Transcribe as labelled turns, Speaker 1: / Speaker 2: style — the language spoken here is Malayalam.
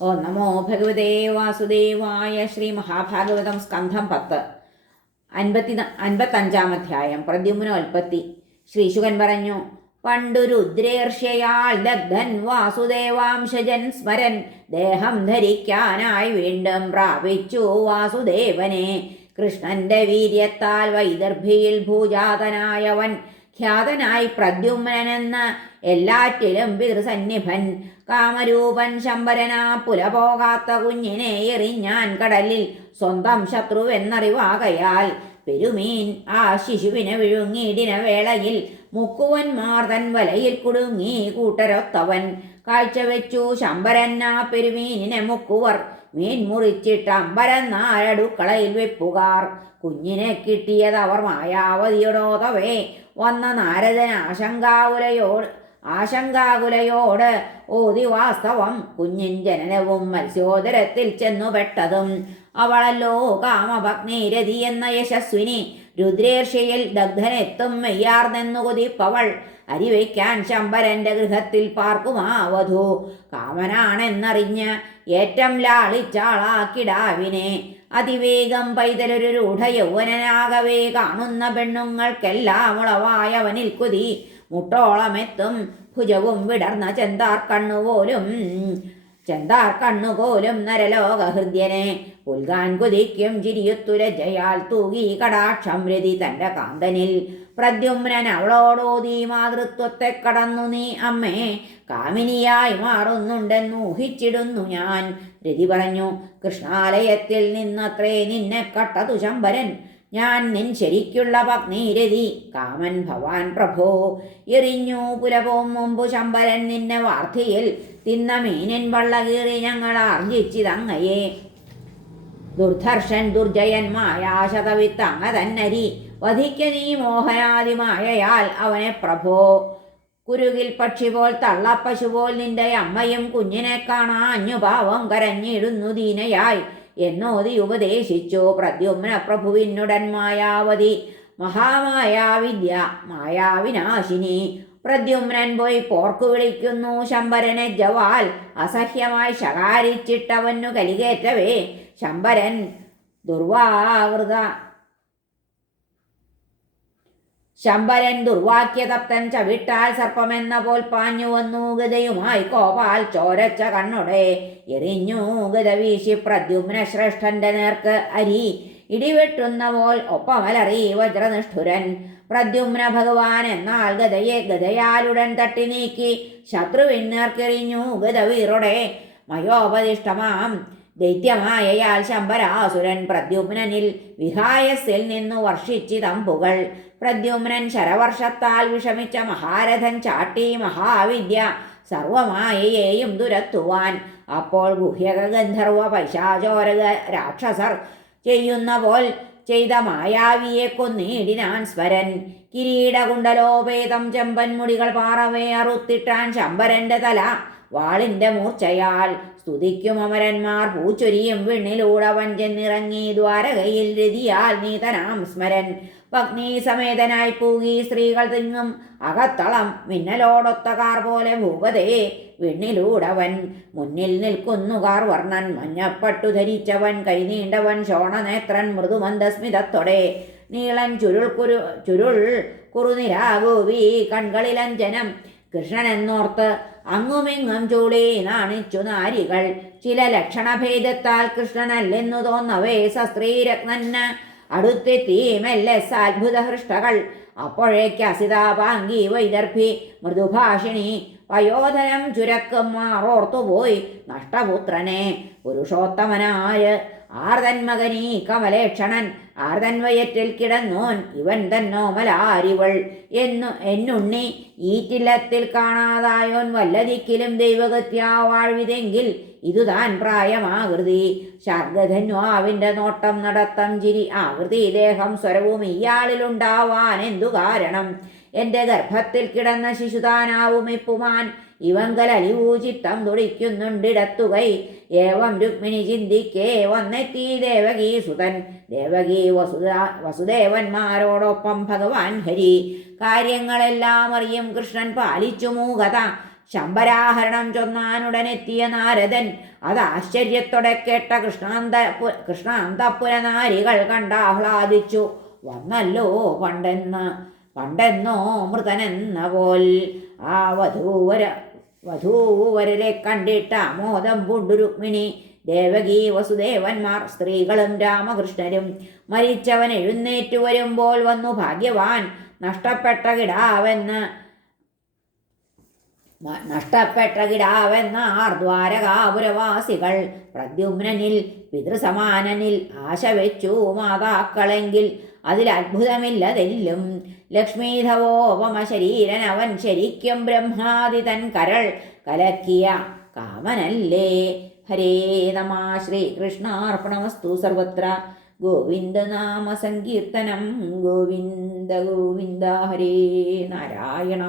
Speaker 1: ഓ നമോ ഭഗവതേ വാസുദേവായ ശ്രീ മഹാഭാഗവതം സ്കന്ധം പത്ത്. അൻപത്തി അൻപത്തഞ്ചാം അധ്യായം. പ്രദ്യുമ്നോൽപ്പത്തി ശ്രീശുകൻ പറഞ്ഞു പണ്ടുരുദ്രേർഷയാൾ ദഗ്ധൻ വാസുദേവാംശജൻ സ്മരൻ ദേഹം ധരിക്കാനായി വീണ്ടും പ്രാപിച്ചു വാസുദേവനെ. കൃഷ്ണന്റെ വീര്യത്താൽ വൈദർഭിയിൽ ഭൂജാതനായവൻ ഖ്യാതനായി പ്രദ്യുമ്നെന്ന് എല്ലാറ്റിലും പിതൃസന്നിഭൻ കാമരൂപൻ ശമ്പരനാ പുലപോകാത്ത കുഞ്ഞിനെ എറിഞ്ഞാൻ കടലിൽ സ്വന്തം ശത്രുവെന്നറിവാകയാൽ പെരുമീൻ ആ ശിശുവിനെ വിഴുങ്ങിയിടിന വേളയിൽ മുക്കുവന്മാർ തൻ വലയിൽ കുടുങ്ങി കൂട്ടരൊത്തവൻ. കാഴ്ചവെച്ചു ശമ്പരന്നാ പെരുമീനിനെ മുക്കുവർ. മീൻ മുറിച്ചിട്ട് അമ്പരന്നാരടുക്കളയിൽ വെപ്പുകാർ. കുഞ്ഞിനെ കിട്ടിയത് അവർ മായാവതിയോടോതവേ. വന്ന നാരദൻ ആശങ്കാകുലയോട് ആശങ്കാകുലയോട് ഓതി വാസ്തവം കുഞ്ഞിൻ ജനനവും മത്സ്യോദരത്തിൽ ചെന്നു പെട്ടതും അവളല്ലോ കാമഭഗ്നിരതി എന്ന യശസ്വിനി രുദ്രേർഷയിൽ ദഗ്ധനെത്തും മെയ്യാർന്നെന്നു കൊതിപ്പവൾ. അരിവയ്ക്കാൻ ശമ്പരന്റെ ഗൃഹത്തിൽ പാർക്കുമാവധു. കാമനാണെന്നറിഞ്ഞ് ഏറ്റം ലാളിച്ചാളാക്കിടാവിനെ. അതിവേഗം പൈതലൊരു രൂഢ യൗവനനാകവേ കാണുന്ന പെണ്ണുങ്ങൾക്കെല്ലാം ഉളവായവനിൽ കുതി. മുട്ടോളമെത്തും ഭുജവും വിടർന്ന ചെന്താർ കണ്ണുപോലും ചെന്താർ കണ്ണുപോലും നരലോകഹൃദ്യനെ പുൽകാൻ കുതിക്കും ചിരിയുത്തുരജയാൽ തൂകി കടാക്ഷം രതി തന്റെ കാന്തനിൽ. പ്രദ്യുമ്നൻ അവളോടോതി മാതൃത്വത്തെ കടന്നു നീ അമ്മേ കാമിനിയായി മാറുന്നുണ്ടെന്ന് ഊഹിച്ചിടുന്നു ഞാൻ. രതി പറഞ്ഞു കൃഷ്ണാലയത്തിൽ നിന്നത്രേ നിന്നെ കട്ടതു ശമ്പരൻ ഞാൻ നിൻ ശരിക്കുള്ള പത്നീരതി കാമൻ ഭവാൻ പ്രഭോ എറിഞ്ഞു പുലപോം മുമ്പു ശമ്പരൻ നിന്നെ വാർത്തയിൽ തിന്ന മീനൻ വള്ളകീറി ഞങ്ങൾ ആർജിച്ചിതങ്ങയെ. ദുർധർഷൻ ദുർജയന്മായ ശതവിത്തങ്ങ തന്നരി. വധിക്ക നീ മോഹനാദിമായയാൽ അവനെ പ്രഭോ. കുരുകിൽ പക്ഷി പോൽ തള്ളപ്പശു പോൽ നിന്റെ അമ്മയും കുഞ്ഞിനെ കാണാഞ്ഞു പാവം കരഞ്ഞിടുന്നു ദീനയായി. എന്നോതി ഉപദേശിച്ചു. പ്രദ്യുമ്ന പ്രഭുവിനുടൻ മായാവതി. മഹാമായാവിദ്യ മായാവിനാശിനി. പ്രദ്യുമ്നൻ പോയി പോർക്കു വിളിക്കുന്നു. ശമ്പരനെ ജവാൽ അസഹ്യമായി ശകാരിച്ചിട്ടവനു കലികേറ്റവേ. ശമ്പരൻ ദുർവാകൃത ശമ്പരൻ ദുർവാക്യതപ്തൻ ചവിട്ടാൽ സർപ്പമെന്ന പോൽ പാഞ്ഞു വന്നു ഗതയുമായി കോപാൽ ചോരച്ച കണ്ണുടെ എറിഞ്ഞു ഗത വീശി പ്രദ്യുമ്ന ശ്രേഷ്ഠന്റെ നേർക്ക് അരി. ഇടിവെട്ടുന്ന പോൽ ഒപ്പമലറി വജ്രനിഷ്ഠുരൻ. പ്രദ്യുമ്ന ഭഗവാൻ എന്നാൽ ഗതയെ ഗതയാലുടൻ തട്ടി നീക്കി. ശത്രുവിൻ നേർക്കെറിഞ്ഞു ഗതവീറുടെ മയോപദിഷ്ടമാം ദൈത്യമായയാൽ ശമ്പരാസുരൻ പ്രദ്യുമ്നനിൽ വിഹായസിൽ നിന്നു വർഷിച്ചിതമ്പുകൾ പ്രദ്യുമ്നൻ ശരവർഷത്താൽ വിഷമിച്ച മഹാരഥൻ ചാട്ടി മഹാവിദ്യ സർവമായയെയും തുരത്തുവാൻ. അപ്പോൾ ഗുഹ്യക ഗന്ധർവ പൈശാചോരക രാക്ഷസർ ചെയ്യുന്ന പോൽ ചെയ്ത മായാവിയെ കൊന്നീടിനാൻ സ്വരൻ. കിരീടകുണ്ടലോപേതം ചെമ്പൻമുടികൾ പാറവേ അറുത്തിട്ടാൻ ശമ്പരന്റെ തല വാളിന്റെ മൂർച്ചയാൽ സ്തുതിക്കും അമരന്മാർ. പൂച്ചൊരിയും വിണ്ണിലൂടവൻ ചെന്നിറങ്ങി ദ്വാരകയിൽ രതിയാൽ നീതനാം സ്മരൻ. സമേതനായി പൂകി സ്ത്രീകൾ തിങ്ങും അകത്തളം മിന്നലോടൊത്ത കാർ പോലെ ഭൂപതേ വിണ്ണിലൂടവൻ. മുന്നിൽ നിൽക്കുന്നു കാർ വർണൻ. മഞ്ഞപ്പട്ടു ധരിച്ചവൻ കൈനീണ്ടവൻ ശോണനേത്രൻ മൃദുമന്ദസ്മിതത്തൊടെ. നീളൻ ചുരുൾ കുരു ചുരുൾ കുറുനിരാഗോവി കൺകളിലഞ്ജനം കൃഷ്ണനെന്നോർത്ത് അങ്ങുമിങ്ങും ചൂളി നാണിച്ചു നാരികൾ ചില ലക്ഷണഭേദത്താൽ കൃഷ്ണനല്ലെന്നു തോന്നവേ സസ്ത്രീരത്നന് അടുത്തെത്തിയുമല്ലേ മെല്ലെ സാത്ഭുത ഹൃഷ്ടകൾ അപ്പോഴേക്ക് അസിതാപാങ്കി വൈദർഭി മൃദുഭാഷിണി വയോധനം ചുരക്കും മാറോർത്തുപോയി നഷ്ടപുത്രനെ. പുരുഷോത്തമനായ ആർതന്മകനീ കമലേക്ഷണൻ ആർതന്മയറ്റിൽ കിടന്നോൻ ഇവൻ തന്നോമലാരിവൾ എന്നു എന്നുണ്ണി ഈറ്റില്ലത്തിൽ കാണാതായോൻ വല്ലതിക്കിലും ദൈവഗത്യാ വാഴ്വിതെങ്കിൽ ഇതുതാൻ പ്രായമാകൃതി. ശാർഗധന്വാവിന്റെ നോട്ടം നടത്തം ചിരി ആകൃതി ദേഹം സ്വരവും ഇയാളിലുണ്ടാവാൻ എന്തു കാരണം? എന്റെ ഗർഭത്തിൽ കിടന്ന ശിശുതാനാവും ഇപ്പുമാൻ. ഇവങ്കൽ അലിവൂചിത്തം തുടിക്കുന്നുണ്ടിടത്തുകൈ ഏവം രുക്മിണി ചിന്തിക്കേ വന്നെത്തി ദേവകീ സുതൻ. ദേവകീ വസുത വസുദേവന്മാരോടൊപ്പം ഭഗവാൻ ഹരി. കാര്യങ്ങളെല്ലാം അറിയും കൃഷ്ണൻ പാലിച്ചു മൂകത. ശമ്പരാഹരണം ചൊന്നാനുടനെത്തിയ നാരദൻ. അത് ആശ്ചര്യത്തോടെ കേട്ട കൃഷ്ണാന്ത കൃഷ്ണാന്തപുരനാരികൾ കണ്ടാഹ്ലാദിച്ചു വന്നല്ലോ പണ്ടെന്ന് പണ്ടെന്നോ മൃതനെന്ന പോൽ. ആ വധൂവര വധൂവരരെ കണ്ടിട്ട മോദം പൂണ്ടു രുക്മിണി ദേവകി വസുദേവന്മാർ സ്ത്രീകളും രാമകൃഷ്ണരും മരിച്ചവൻ എഴുന്നേറ്റു വരുമ്പോൾ വന്നു ഭാഗ്യവാൻ. നഷ്ടപ്പെട്ട കിടാവെന്ന് നഷ്ടപ്പെട്ട കിടാവെന്ന ദ്വാരകാപുരവാസികൾ. പ്രദ്യുമ്നനിൽ പിതൃസമാനനിൽ ആശ വെച്ചു മാതാക്കളെങ്കിൽ അതിൽ അത്ഭുതമില്ലതെല്ലും ലക്ഷ്മീധവോപമ ശരീരനവൻ ശരിക്കും ബ്രഹ്മാതി തൻ കരൾ കലക്കിയ കാമനല്ലേ? ഹരേ നമ ശ്രീകൃഷ്ണാർപ്പണമസ്തു സർവത്ര. ഗോവിന്ദനാമ സങ്കീർത്തനം ഗോവിന്ദ ഗോവിന്ദ ഹരേ നാരായണ.